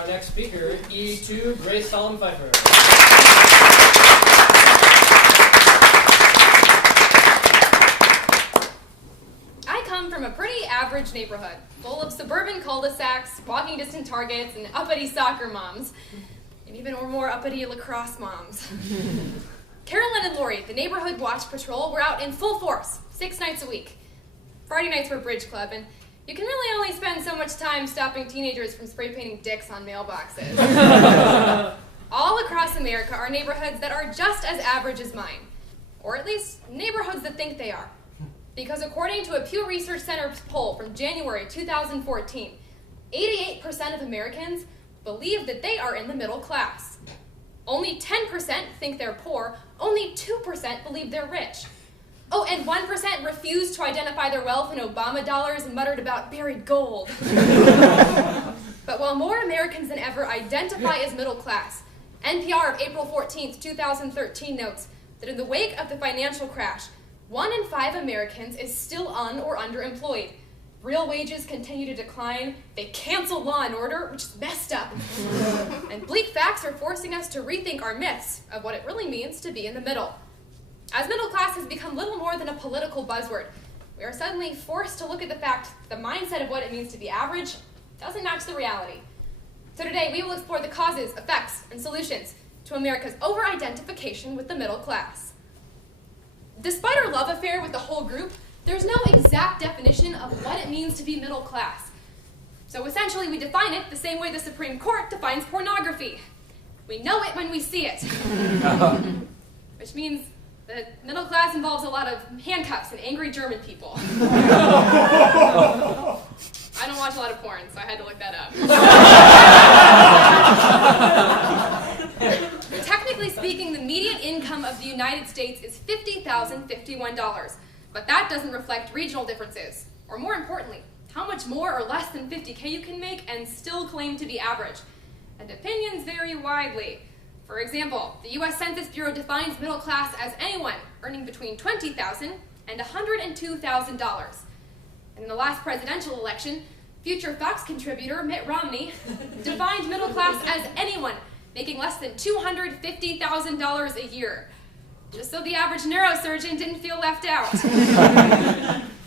our next speaker, E2 Grace Solomon Pfeiffer. I come from a pretty average neighborhood, full of suburban cul-de-sacs, walking distance Targets, and uppity soccer moms, and even more uppity lacrosse moms. Carolyn and Lori, the neighborhood watch patrol, were out in full force, 6 nights a week. Friday nights were bridge club, and you can really only spend so much time stopping teenagers from spray painting dicks on mailboxes. All across America are neighborhoods that are just as average as mine, or at least neighborhoods that think they are. Because according to a Pew Research Center poll from January 2014, 88% of Americans believe that they are in the middle class. Only 10% think they're poor, only 2% believe they're rich. Oh, and 1% refused to identify their wealth in Obama dollars and muttered about buried gold. But while more Americans than ever identify as middle class, NPR of April 14th, 2013 notes that in the wake of the financial crash, 1 in 5 Americans is still un- or underemployed. Real wages continue to decline. They canceled Law and Order, which is messed up. And bleak facts are forcing us to rethink our myths of what it really means to be in the middle. As middle class has become little more than a political buzzword, we are suddenly forced to look at the fact that the mindset of what it means to be average doesn't match the reality. So today we will explore the causes, effects, and solutions to America's over-identification with the middle class. Despite our love affair with the whole group, there's no exact definition of what it means to be middle class. So essentially we define it the same way the Supreme Court defines pornography. We know it when we see it. Which means the middle class involves a lot of handcuffs and angry German people. I don't watch a lot of porn, so I had to look that up. Technically speaking, the median income of the United States is $50,051, but that doesn't reflect regional differences, or more importantly, how much more or less than $50K you can make and still claim to be average. And opinions vary widely. For example, the U.S. Census Bureau defines middle class as anyone earning between $20,000 and $102,000. And in the last presidential election, future Fox contributor Mitt Romney defined middle class as anyone making less than $250,000 a year. Just so the average neurosurgeon didn't feel left out.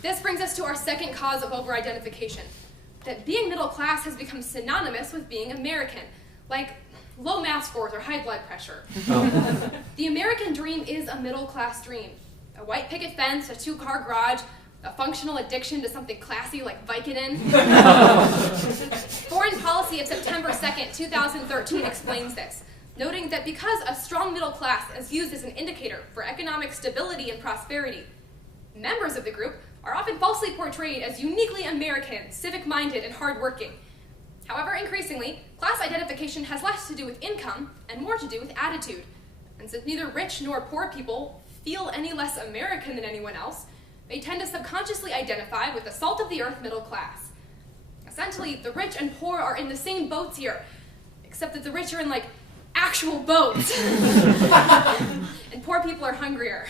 This brings us to our second cause of over-identification, that being middle class has become synonymous with being American, like low math scores or high blood pressure. The American dream is a middle-class dream. A white picket fence, a 2-car garage, a functional addiction to something classy like Vicodin. Foreign Policy of September 2nd, 2013 explains this, noting that because a strong middle class is used as an indicator for economic stability and prosperity, members of the group are often falsely portrayed as uniquely American, civic-minded, and hardworking. However, increasingly, class identification has less to do with income and more to do with attitude. And since neither rich nor poor people feel any less American than anyone else, they tend to subconsciously identify with the salt-of-the-earth middle class. Essentially, the rich and poor are in the same boats here, except that the rich are in, like, actual boats. And poor people are hungrier.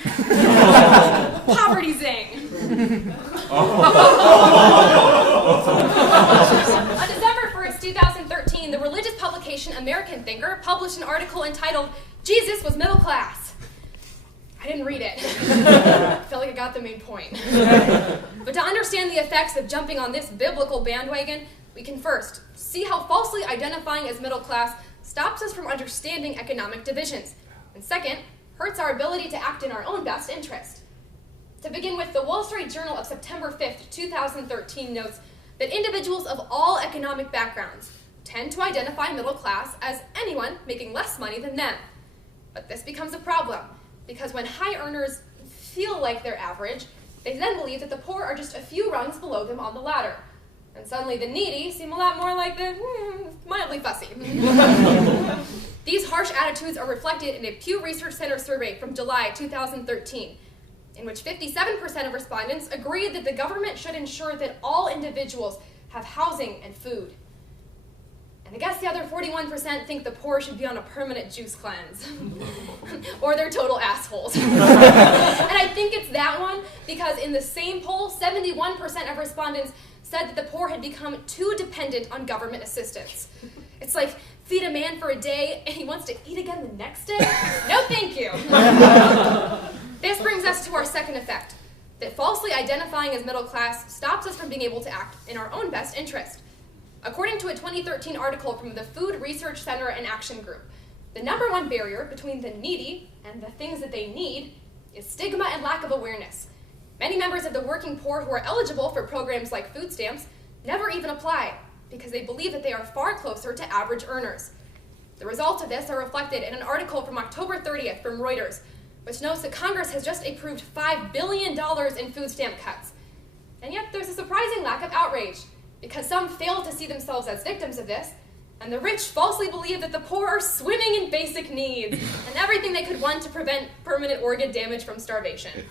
Poverty zing. On December 1st, 2013, the religious publication American Thinker published an article entitled, "Jesus Was Middle Class." I didn't read it. I felt like I got the main point. But to understand the effects of jumping on this biblical bandwagon, we can first see how falsely identifying as middle class stops us from understanding economic divisions, and second, hurts our ability to act in our own best interest. To begin with, the Wall Street Journal of September 5th, 2013 notes that individuals of all economic backgrounds tend to identify middle class as anyone making less money than them. But this becomes a problem, because when high earners feel like they're average, they then believe that the poor are just a few rungs below them on the ladder. And suddenly the needy seem a lot more like the mildly fussy. These harsh attitudes are reflected in a Pew Research Center survey from July 2013, in which 57% of respondents agreed that the government should ensure that all individuals have housing and food. And I guess the other 41% think the poor should be on a permanent juice cleanse. Or they're total assholes. And I think it's that one because in the same poll, 71% of respondents said that the poor had become too dependent on government assistance. It's like, feed a man for a day and he wants to eat again the next day? No thank you. This brings us to our second effect, that falsely identifying as middle class stops us from being able to act in our own best interest. According to a 2013 article from the Food Research Center and Action Group, the number one barrier between the needy and the things that they need is stigma and lack of awareness. Many members of the working poor who are eligible for programs like food stamps never even apply because they believe that they are far closer to average earners. The results of this are reflected in an article from October 30th from Reuters, which notes that Congress has just approved $5 billion in food stamp cuts. And yet there's a surprising lack of outrage, because some fail to see themselves as victims of this, and the rich falsely believe that the poor are swimming in basic needs and everything they could want to prevent permanent organ damage from starvation.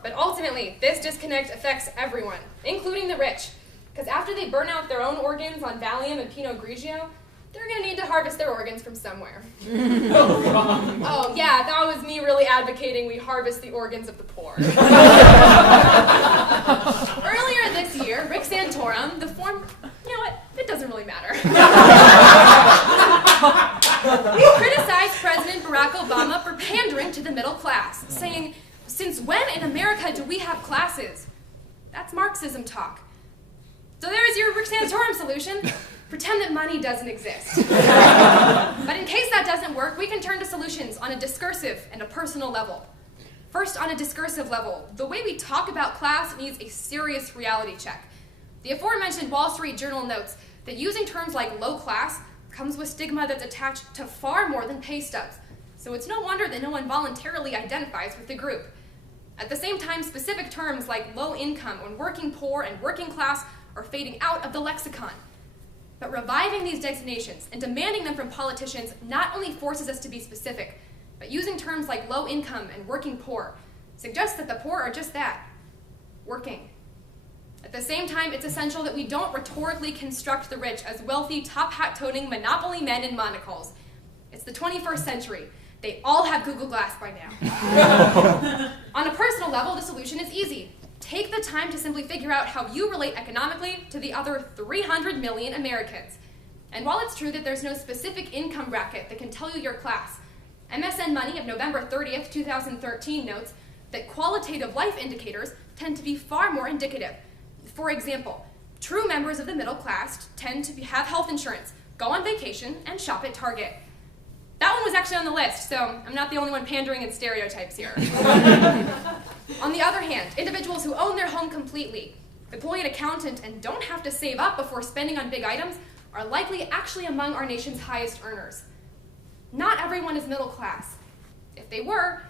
But ultimately, this disconnect affects everyone, including the rich, because after they burn out their own organs on Valium and Pinot Grigio, they're going to need to harvest their organs from somewhere. Oh yeah, that was me really advocating we harvest the organs of the poor. Earlier this year, Rick Santorum, you know what, it doesn't really matter. Criticized President Barack Obama for pandering to the middle class, saying, "Since when in America do we have classes? That's Marxism talk." So there's your Rick Santorum solution. Pretend that money doesn't exist. But in case that doesn't work, we can turn to solutions on a discursive and a personal level. First, on a discursive level, the way we talk about class needs a serious reality check. The aforementioned Wall Street Journal notes that using terms like low class comes with stigma that's attached to far more than pay stubs, so it's no wonder that no one voluntarily identifies with the group. At the same time, specific terms like low income and working poor and working class are fading out of the lexicon. But reviving these designations and demanding them from politicians not only forces us to be specific, but using terms like low income and working poor suggests that the poor are just that, working. At the same time, it's essential that we don't rhetorically construct the rich as wealthy, top-hat-toting monopoly men in monocles. It's the 21st century. They all have Google Glass by now. On a personal level, the solution is easy. Take the time to simply figure out how you relate economically to the other 300 million Americans. And while it's true that there's no specific income bracket that can tell you your class, MSN Money of November 30th, 2013 notes that qualitative life indicators tend to be far more indicative. For example, true members of the middle class tend to have health insurance, go on vacation, and shop at Target. That one was actually on the list, so I'm not the only one pandering in stereotypes here. On the other hand, individuals who own their home completely, employ an accountant, and don't have to save up before spending on big items are likely actually among our nation's highest earners. Not everyone is middle class. If they were,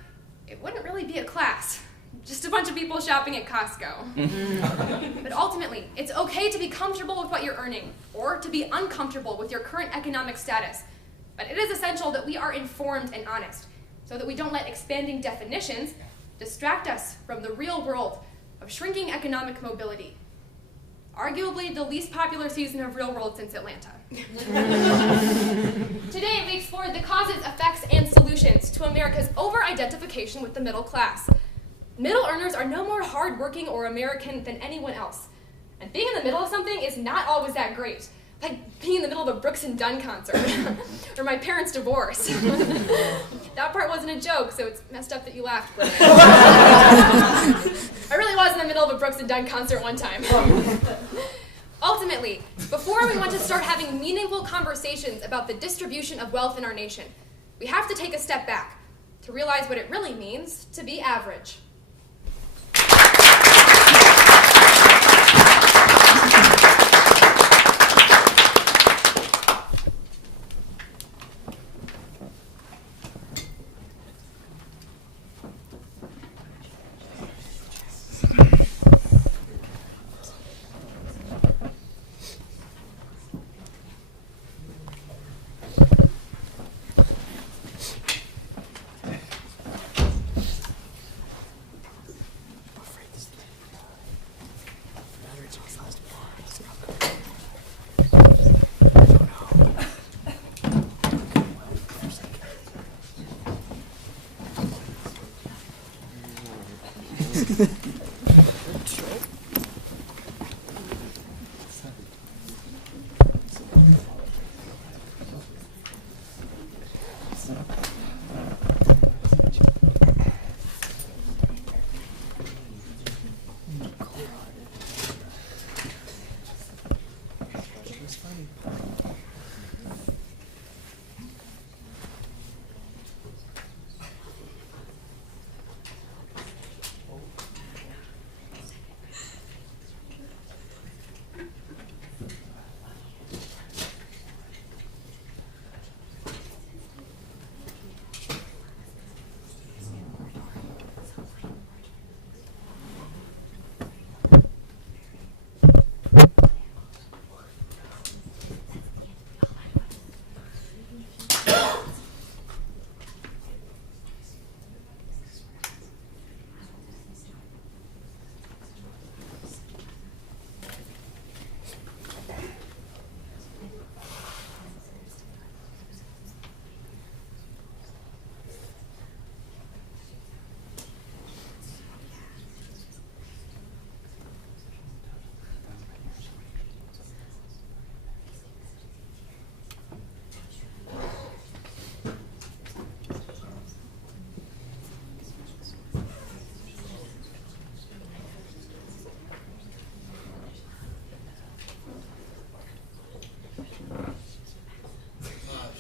it wouldn't really be a class. Just a bunch of people shopping at Costco. But ultimately, it's okay to be comfortable with what you're earning, or to be uncomfortable with your current economic status. But it is essential that we are informed and honest, so that we don't let expanding definitions distract us from the real world of shrinking economic mobility. Arguably the least popular season of Real World since Atlanta. Today we explored the causes, effects, and solutions to America's over-identification with the middle class. Middle earners are no more hardworking or American than anyone else. And being in the middle of something is not always that great. Like being in the middle of a Brooks and Dunn concert, or my parents' divorce. That part wasn't a joke, so it's messed up that you laughed, Brian. I really was in the middle of a Brooks and Dunn concert one time. Ultimately, before we want to start having meaningful conversations about the distribution of wealth in our nation, we have to take a step back to realize what it really means to be average.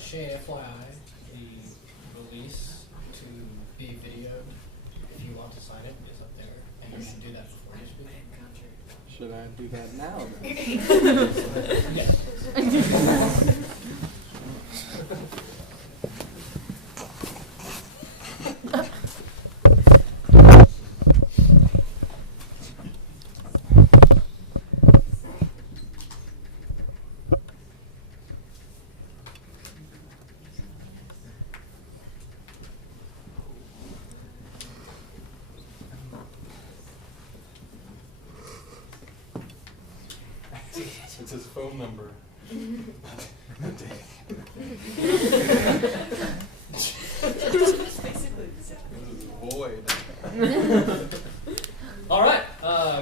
Shay, FYI, the release to be videoed, if you want to sign it, is up there. And you should do that before you speak. Should I do that now then? Yes. It's his phone number. Void. All right.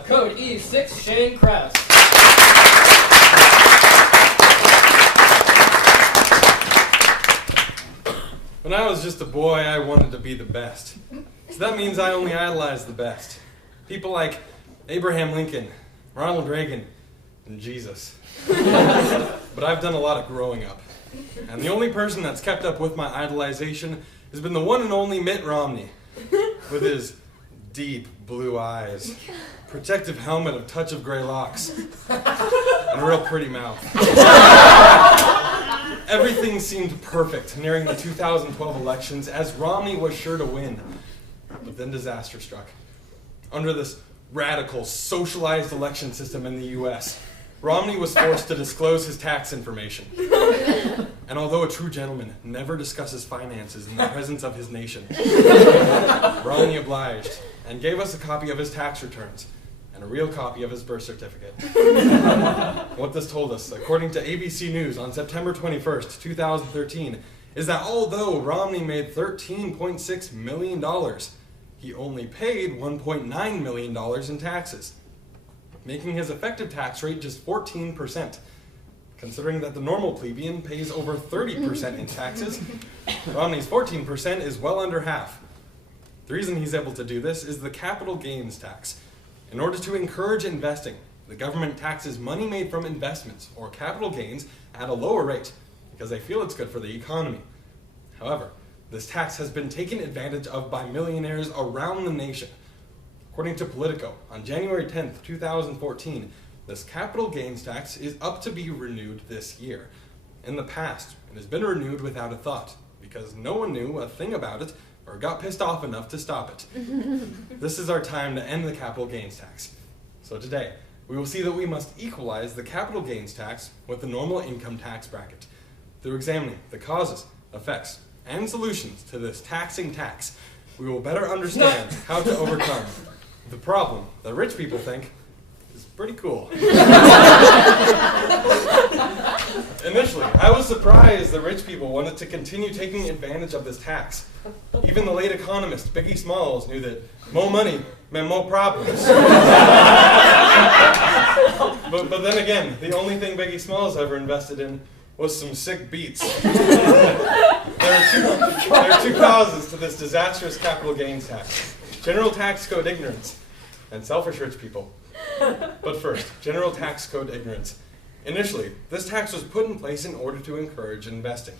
Code E6, Shane Krause. When I was just a boy, I wanted to be the best. So that means I only idolized the best. People like Abraham Lincoln, Ronald Reagan, and Jesus. But I've done a lot of growing up. And the only person that's kept up with my idolization has been the one and only Mitt Romney. With his deep blue eyes, protective helmet of touch of gray locks, and a real pretty mouth. Everything seemed perfect nearing the 2012 elections, as Romney was sure to win. But then disaster struck. Under this radical, socialized election system in the U.S., Romney was forced to disclose his tax information. And although a true gentleman never discusses finances in the presence of his nation, Romney obliged and gave us a copy of his tax returns and a real copy of his birth certificate. What this told us, according to ABC News on September 21st, 2013, is that although Romney made $13.6 million, he only paid $1.9 million in taxes, making his effective tax rate just 14%. Considering that the normal plebeian pays over 30% in taxes, Romney's 14% is well under half. The reason he's able to do this is the capital gains tax. In order to encourage investing, the government taxes money made from investments or capital gains at a lower rate because they feel it's good for the economy. However, this tax has been taken advantage of by millionaires around the nation. According to Politico, on January 10th, 2014, this capital gains tax is up to be renewed this year. In the past, it has been renewed without a thought, because no one knew a thing about it or got pissed off enough to stop it. This is our time to end the capital gains tax. So today, we will see that we must equalize the capital gains tax with the normal income tax bracket. Through examining the causes, effects, and solutions to this taxing tax, we will better understand how to overcome the problem that rich people think is pretty cool. Initially, I was surprised that rich people wanted to continue taking advantage of this tax. Even the late economist Biggie Smalls knew that more money meant more problems. But then again, the only thing Biggie Smalls ever invested in was some sick beats. There are two causes to this disastrous capital gains tax: general tax code ignorance and selfish rich people. But first, general tax code ignorance. Initially, this tax was put in place in order to encourage investing.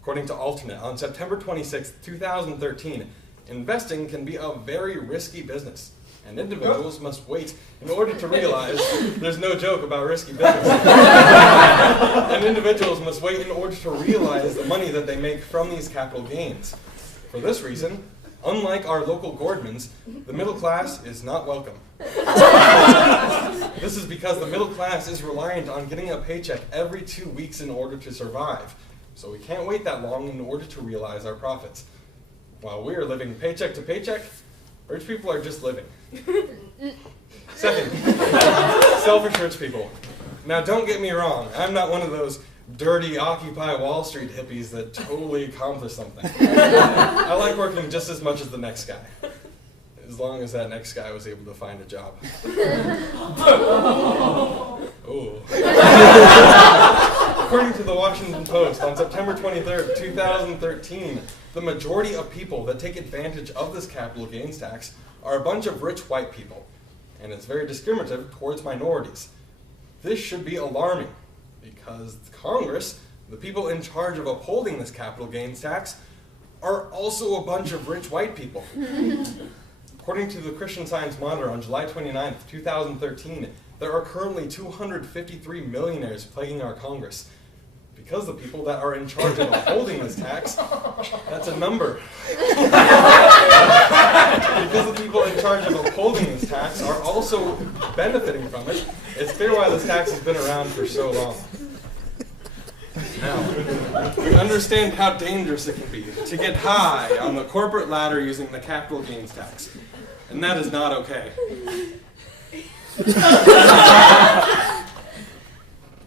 According to Alternate, on September 26, 2013, investing can be a very risky business, and individuals must wait in order to realize there's no joke about risky business. And individuals must wait in order to realize the money that they make from these capital gains. For this reason, unlike our local Gordmans, the middle class is not welcome. This is because the middle class is reliant on getting a paycheck every 2 weeks in order to survive. So we can't wait that long in order to realize our profits. While we are living paycheck to paycheck, rich people are just living. Second, selfish rich people. Now don't get me wrong, I'm not one of those dirty Occupy Wall Street hippies that totally accomplished something. I like working just as much as the next guy, as long as that next guy was able to find a job. Oh. According to the Washington Post, on September 23rd, 2013, the majority of people that take advantage of this capital gains tax are a bunch of rich white people, and it's very discriminative towards minorities. This should be alarming, because Congress the people in charge of upholding this capital gains tax are also a bunch of rich white people. According to the Christian Science Monitor on July 29th, 2013, there are currently 253 millionaires plaguing our Congress. Because the people that are in charge of upholding this tax, that's a number. Because the people in charge of upholding this tax are also benefiting from it, it's clear why this tax has been around for so long. Now, we understand how dangerous it can be to get high on the corporate ladder using the capital gains tax. And that is not okay.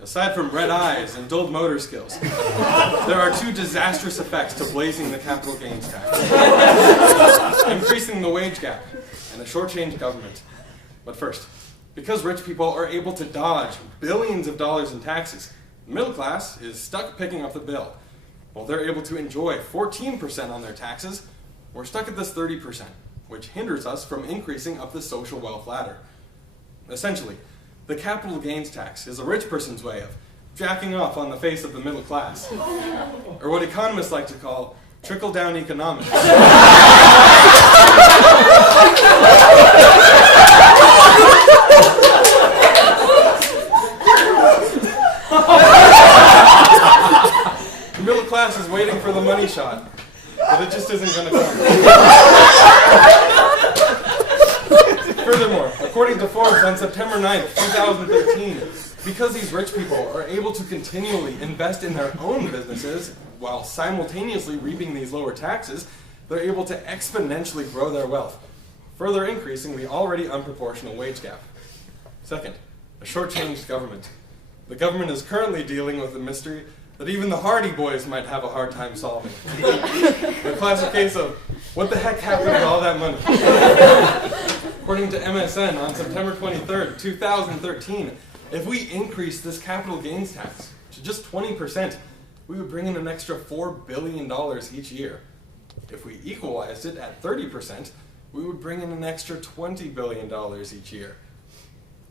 Aside from red eyes and dulled motor skills, there are two disastrous effects to blazing the capital gains tax. Increasing the wage gap and a shortchanged government. But first, because rich people are able to dodge billions of dollars in taxes, the middle class is stuck picking up the bill. While they're able to enjoy 14% on their taxes, we're stuck at this 30%, which hinders us from increasing up the social wealth ladder. Essentially, the capital gains tax is a rich person's way of jacking off on the face of the middle class, or what economists like to call trickle-down economics. The middle class is waiting for the money shot, but it just isn't going to come. Furthermore, according to Forbes on September 9th, 2013, because these rich people are able to continually invest in their own businesses while simultaneously reaping these lower taxes, they're able to exponentially grow their wealth, further increasing the already unproportional wage gap. Second, a shortchanged government. The government is currently dealing with a mystery that even the Hardy Boys might have a hard time solving. The classic case of, what the heck happened to all that money? According to MSN on September 23rd, 2013, if we increase this capital gains tax to just 20%, we would bring in an extra $4 billion each year. If we equalized it at 30%, we would bring in an extra $20 billion each year.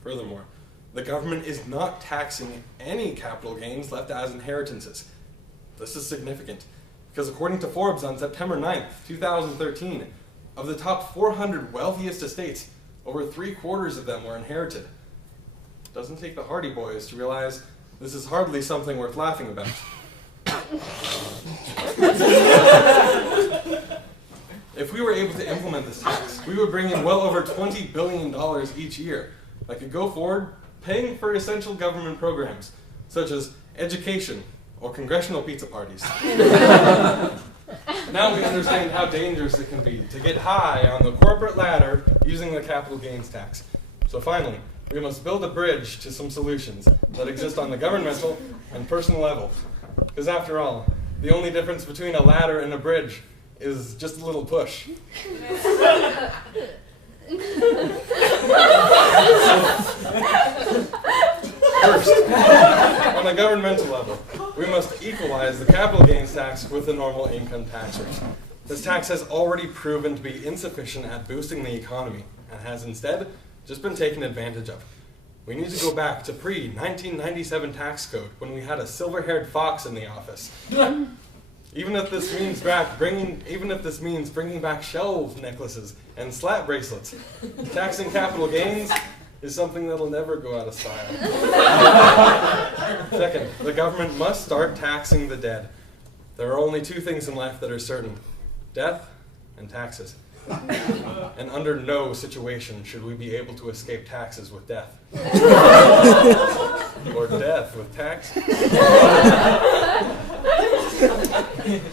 Furthermore, the government is not taxing any capital gains left as inheritances. This is significant because according to Forbes on September 9th, 2013, of the top 400 wealthiest estates, over 3/4 of them were inherited. It doesn't take the Hardy Boys to realize this is hardly something worth laughing about. If we were able to implement this tax, we would bring in well over $20 billion each year that could go forward paying for essential government programs, such as education or congressional pizza parties. Now we understand how dangerous it can be to get high on the corporate ladder using the capital gains tax. So finally, we must build a bridge to some solutions that exist on the governmental and personal level. Because after all, the only difference between a ladder and a bridge is just a little push. First, on a governmental level, we must equalize the capital gains tax with the normal income tax rate. This tax has already proven to be insufficient at boosting the economy and has instead just been taken advantage of. We need to go back to pre-1997 tax code when we had a silver-haired fox in the office. Even if this means bringing back shell necklaces and slap bracelets, taxing capital gains is something that'll never go out of style. Second, the government must start taxing the dead. There are only two things in life that are certain: death and taxes. And under no situation should we be able to escape taxes with death. Or death with taxes.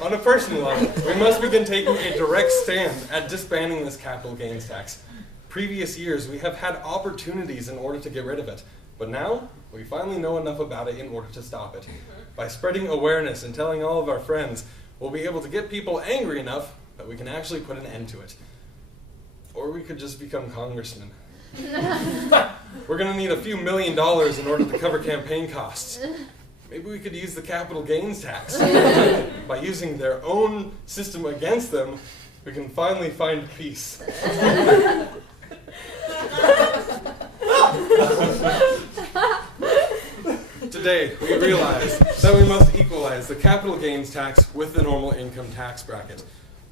On a personal level, we must begin taking a direct stand at disbanding this capital gains tax. Previous years, we have had opportunities in order to get rid of it, but now we finally know enough about it in order to stop it. By spreading awareness and telling all of our friends, we'll be able to get people angry enough that we can actually put an end to it. Or we could just become congressmen. We're going to need a few $1 million in order to cover campaign costs. Maybe we could use the capital gains tax. By using their own system against them, we can finally find peace. Today, we realize that we must equalize the capital gains tax with the normal income tax bracket.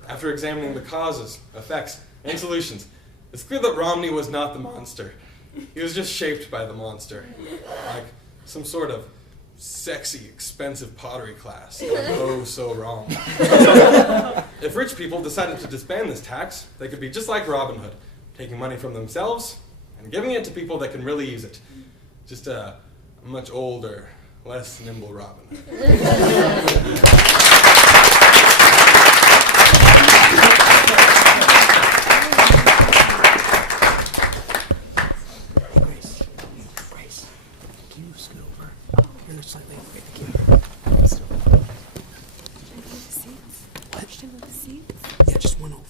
After examining the causes, effects, and solutions, it's clear that Romney was not the monster. He was just shaped by the monster, like some sort of sexy, expensive pottery class. Oh, so wrong. If rich people decided to disband this tax, they could be just like Robin Hood, taking money from themselves and giving it to people that can really use it. Just a much older, less nimble Robin Hood. Yeah, just one over.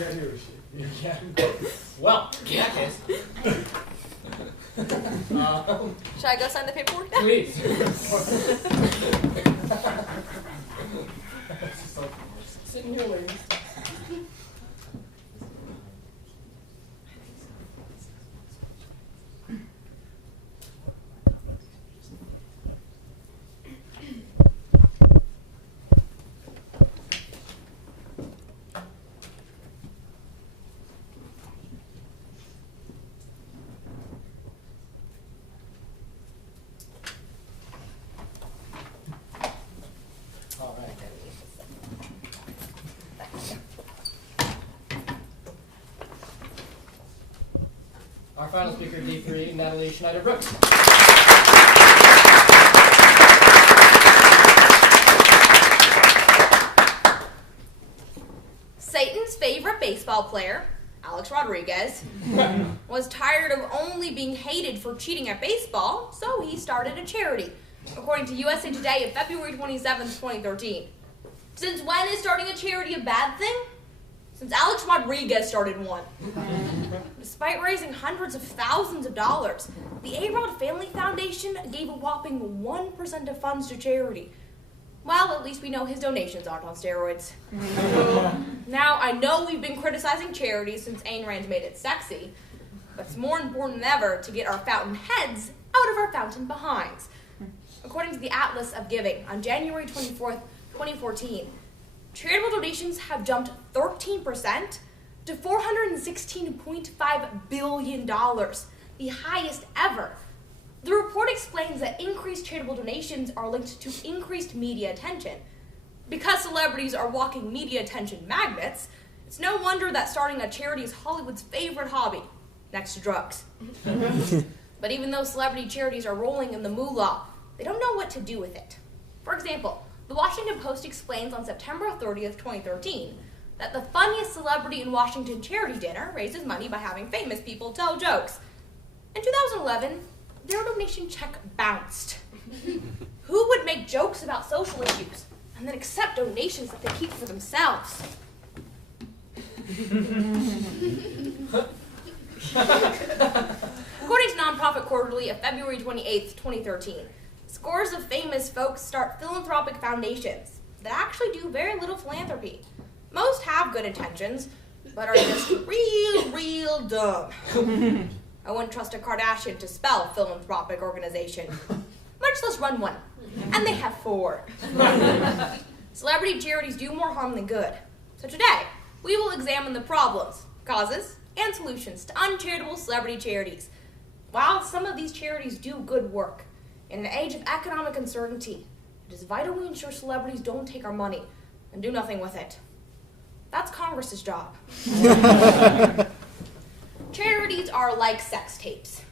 Yeah, he or she. Yeah. Well, in that case. Should I go sign the paperwork now? Please. Sit in your wings. All right. Our final speaker, D3, Natalie Schneider-Brooks. Satan's favorite baseball player, Alex Rodriguez, was tired of only being hated for cheating at baseball, so he started a charity, according to USA Today of February 27, 2013. Since when is starting a charity a bad thing? Since Alex Rodriguez started one. Despite raising hundreds of thousands of dollars, the A-Rod Family Foundation gave a whopping 1% of funds to charity. Well, at least we know his donations aren't on steroids. Now, I know we've been criticizing charities since Ayn Rand made it sexy, but it's more important than ever to get our fountain heads out of our fountain behinds. According to the Atlas of Giving, on January 24th, 2014, charitable donations have jumped 13% to $416.5 billion, the highest ever. The report explains that increased charitable donations are linked to increased media attention. Because celebrities are walking media attention magnets, it's no wonder that starting a charity is Hollywood's favorite hobby, next to drugs. But even though celebrity charities are rolling in the moolah, they don't know what to do with it. For example, the Washington Post explains on September 30th, 2013, that the funniest celebrity in Washington charity dinner raises money by having famous people tell jokes. In 2011, their donation check bounced. Who would make jokes about social issues and then accept donations that they keep for themselves? According to Nonprofit Quarterly of February 28th, 2013, scores of famous folks start philanthropic foundations that actually do very little philanthropy. Most have good intentions, but are just real dumb. I wouldn't trust a Kardashian to spell philanthropic organization, much less run one. And they have 4. Celebrity charities do more harm than good. So today, we will examine the problems, causes, and solutions to uncharitable celebrity charities. While some of these charities do good work, in an age of economic uncertainty, it is vital we ensure celebrities don't take our money and do nothing with it. That's Congress's job. Charities are like sex tapes.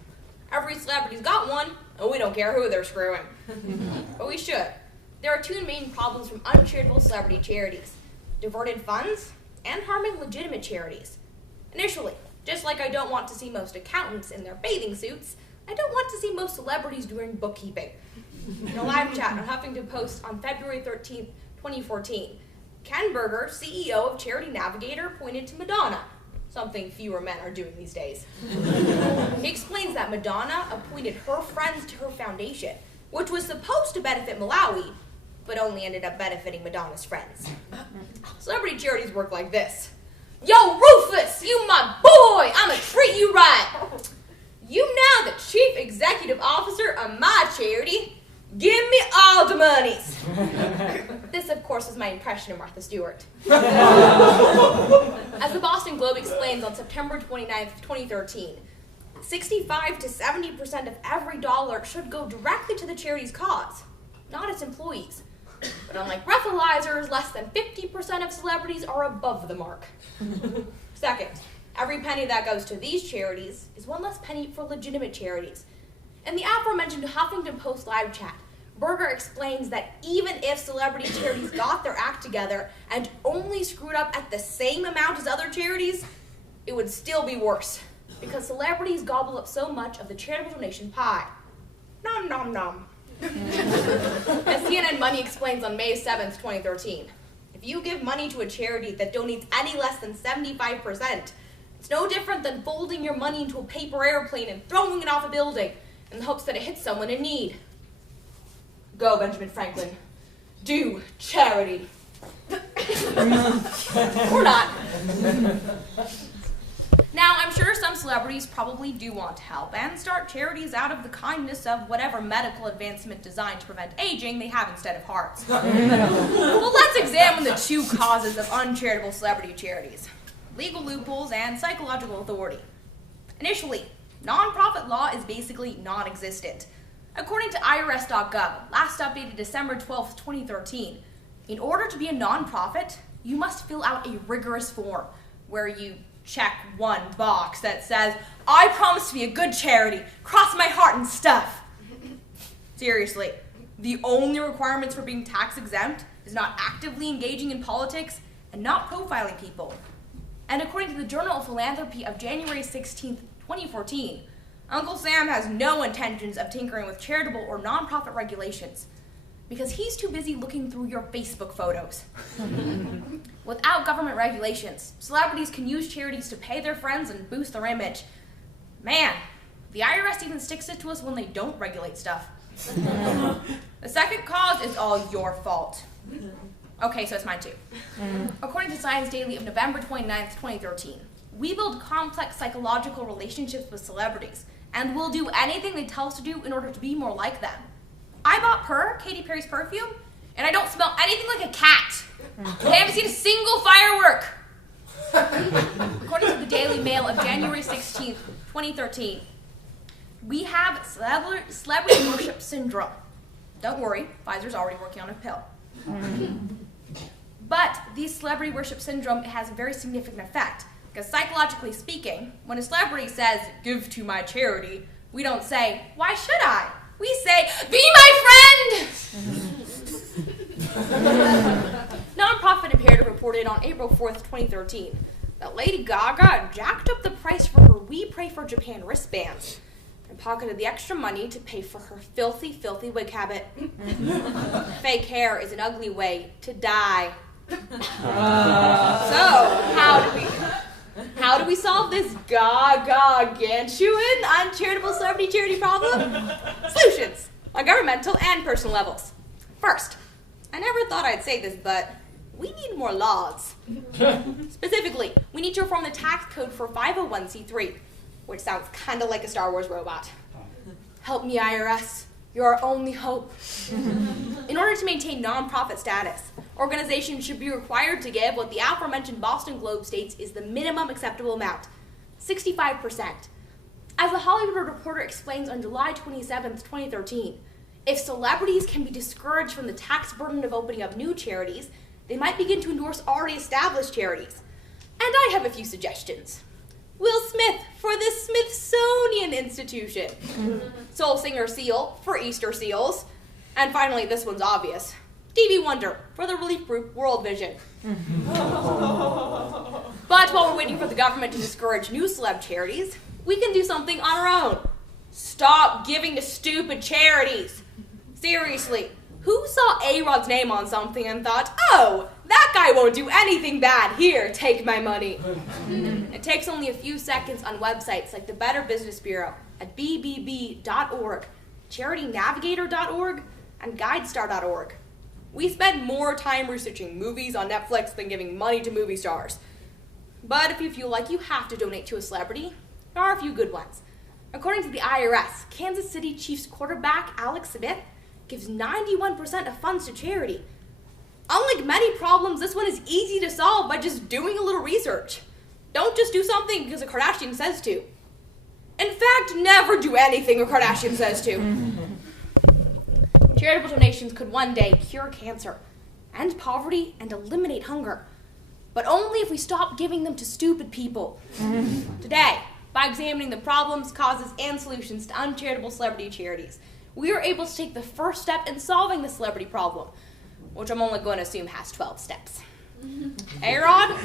Every celebrity's got one, and we don't care who they're screwing. But we should. There are 2 main problems from uncharitable celebrity charities: diverted funds and harming legitimate charities. Initially, just like I don't want to see most accountants in their bathing suits, I don't want to see most celebrities doing bookkeeping. In a live chat on Huffington Post on February 13th, 2014, Ken Berger, CEO of Charity Navigator, pointed to Madonna, something fewer men are doing these days. He explains that Madonna appointed her friends to her foundation, which was supposed to benefit Malawi, but only ended up benefiting Madonna's friends. Celebrity charities work like this. Yo, Rufus, you my boy, I'ma treat you right. You now the chief executive officer of my charity. Give me all the monies. This, of course, is my impression of Martha Stewart. As the Boston Globe explains on September 29th, 2013, 65 to 70% of every dollar should go directly to the charity's cause, not its employees. But unlike breathalyzers, less than 50% of celebrities are above the mark. Second, every penny that goes to these charities is one less penny for legitimate charities. In the aforementioned Huffington Post live chat, Berger explains that even if celebrity charities got their act together and only screwed up at the same amount as other charities, it would still be worse, because celebrities gobble up so much of the charitable donation pie. Nom nom nom. As CNN Money explains on May 7th, 2013, If you give money to a charity that donates any less than 75%, it's no different than folding your money into a paper airplane and throwing it off a building in the hopes that it hits someone in need. Go, Benjamin Franklin. Do charity. Or not. Now, I'm sure some celebrities probably do want to help and start charities out of the kindness of whatever medical advancement designed to prevent aging they have instead of hearts. Well, let's examine the two causes of uncharitable celebrity charities: legal loopholes and psychological authority. Initially, nonprofit law is basically non-existent. According to IRS.gov, last updated December 12, 2013, in order to be a nonprofit, you must fill out a rigorous form where you check one box that says, "I promise to be a good charity, cross my heart and stuff." Seriously, the only requirements for being tax exempt is not actively engaging in politics and not profiling people. And according to the Journal of Philanthropy of January 16, 2014, Uncle Sam has no intentions of tinkering with charitable or nonprofit regulations because he's too busy looking through your Facebook photos. Without government regulations, celebrities can use charities to pay their friends and boost their image. Man, the IRS even sticks it to us when they don't regulate stuff. The second cause is all your fault. Okay, so it's mine too. According to Science Daily of November 29th, 2013, we build complex psychological relationships with celebrities, and we'll do anything they tell us to do in order to be more like them. I bought Purr, Katy Perry's perfume, and I don't smell anything like a cat. I haven't seen a single firework. According to the Daily Mail of January 16th, 2013, we have celebrity worship syndrome. Don't worry, Pfizer's already working on a pill. But this celebrity worship syndrome has a very significant effect, because psychologically speaking, when a celebrity says, "Give to my charity," we don't say, "Why should I?" We say, "Be my friend!" Nonprofit Imperative reported on April 4th, 2013, that Lady Gaga jacked up the price for her We Pray for Japan wristbands and pocketed the extra money to pay for her filthy, filthy wig habit. Fake hair is an ugly way to die. So, how do we solve this gargantuan uncharitable celebrity charity problem? Solutions on governmental and personal levels. First, I never thought I'd say this, but we need more laws. Specifically, we need to reform the tax code for 501c3, which sounds kind of like a Star Wars robot. Help me, IRS. You're our only hope. In order to maintain nonprofit status, organizations should be required to give what the aforementioned Boston Globe states is the minimum acceptable amount, 65%. As the Hollywood Reporter explains on July 27, 2013, if celebrities can be discouraged from the tax burden of opening up new charities, they might begin to endorse already established charities. And I have a few suggestions. Will Smith for the Smithsonian Institution. Soul Singer Seal for Easter Seals. And finally, this one's obvious. Stevie Wonder for the relief group World Vision. But while we're waiting for the government to discourage new celeb charities, we can do something on our own. Stop giving to stupid charities. Seriously, who saw A-Rod's name on something and thought, "Oh, that guy won't do anything bad. Here, take my money." It takes only a few seconds on websites like the Better Business Bureau at bbb.org, charitynavigator.org, and guidestar.org. We spend more time researching movies on Netflix than giving money to movie stars. But if you feel like you have to donate to a celebrity, there are a few good ones. According to the IRS, Kansas City Chiefs quarterback Alex Smith gives 91% of funds to charity. Unlike many problems, this one is easy to solve by just doing a little research. Don't just do something because a Kardashian says to. In fact, never do anything a Kardashian says to. Charitable donations could one day cure cancer, end poverty, and eliminate hunger. But only if we stop giving them to stupid people. Today, by examining the problems, causes, and solutions to uncharitable celebrity charities, we are able to take the first step in solving the celebrity problem, which I'm only going to assume has 12 steps. A-Rod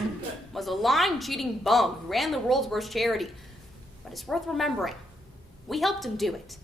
was a lying, cheating bum who ran the world's worst charity. But it's worth remembering, we helped him do it.